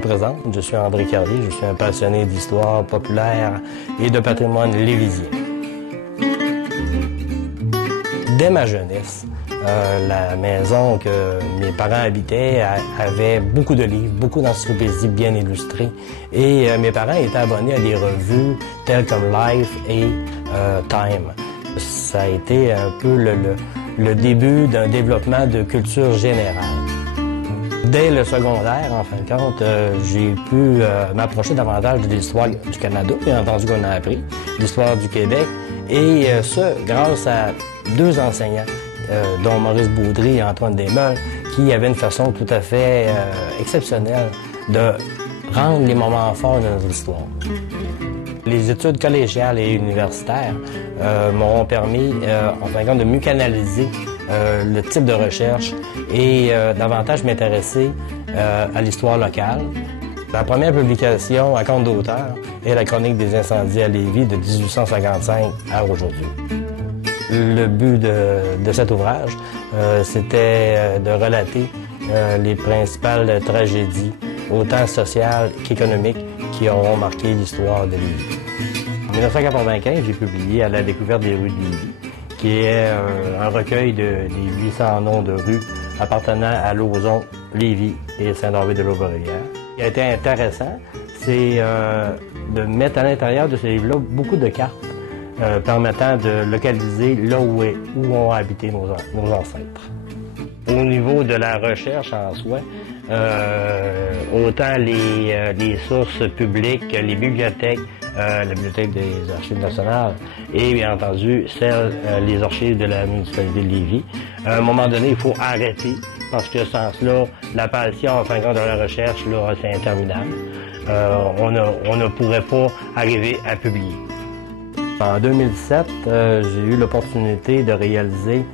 représente. Je suis André Carrier, je suis un passionné d'histoire populaire et de patrimoine lévisien. Dès ma jeunesse, la maison que mes parents habitaient avait beaucoup de livres, beaucoup d'encyclopédies bien illustrées. Et mes parents étaient abonnés à des revues telles comme Life et Time. Ça a été un peu le début d'un développement de culture générale. Dès le secondaire, en fin de compte, j'ai pu m'approcher davantage de l'histoire du Canada, bien entendu qu'on a appris, l'histoire du Québec, et ce, grâce à deux enseignants, dont Maurice Baudry et Antoine Desmeules, qui avaient une façon tout à fait exceptionnelle de rendre les moments forts de notre histoire. Les études collégiales et universitaires m'auront permis, en fin de compte, de mieux canaliser le type de recherche et davantage m'intéresser à l'histoire locale. La première publication à compte d'auteur est la Chronique des incendies à Lévis de 1855 à aujourd'hui. Le but de cet ouvrage, c'était de relater les principales tragédies, autant sociales qu'économiques, qui auront marqué l'histoire de Lévis. En 1995, j'ai publié « À la découverte des rues de Lévis », qui est un recueil des 800 noms de rues appartenant à Lauson, Lévis et Saint-David-de-l'Aubervilliers. Ce qui a été intéressant, c'est de mettre à l'intérieur de ce livre-là beaucoup de cartes permettant de localiser là où ont habité nos ancêtres. Au niveau de la recherche en soi, autant les sources publiques, les bibliothèques, la Bibliothèque des Archives nationales et bien entendu les archives de la municipalité de Lévis. À un moment donné, il faut arrêter parce que sans cela, la passion en fin de compte de la recherche, là, c'est interminable. On ne pourrait pas arriver à publier. En 2017, j'ai eu l'opportunité de réaliser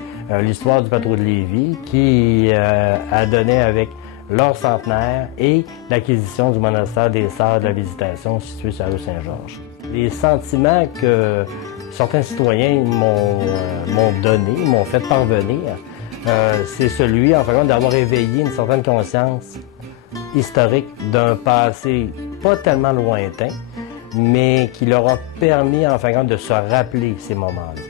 l'histoire du Patro de Lévis qui a donné avec leur centenaire et l'acquisition du monastère des Sœurs de la Visitation situé sur la rue Saint-Georges. Les sentiments que certains citoyens m'ont donné, m'ont fait parvenir, c'est celui, en fin d'avoir éveillé une certaine conscience historique d'un passé pas tellement lointain, mais qui leur a permis, en fin de compte, de se rappeler ces moments-là.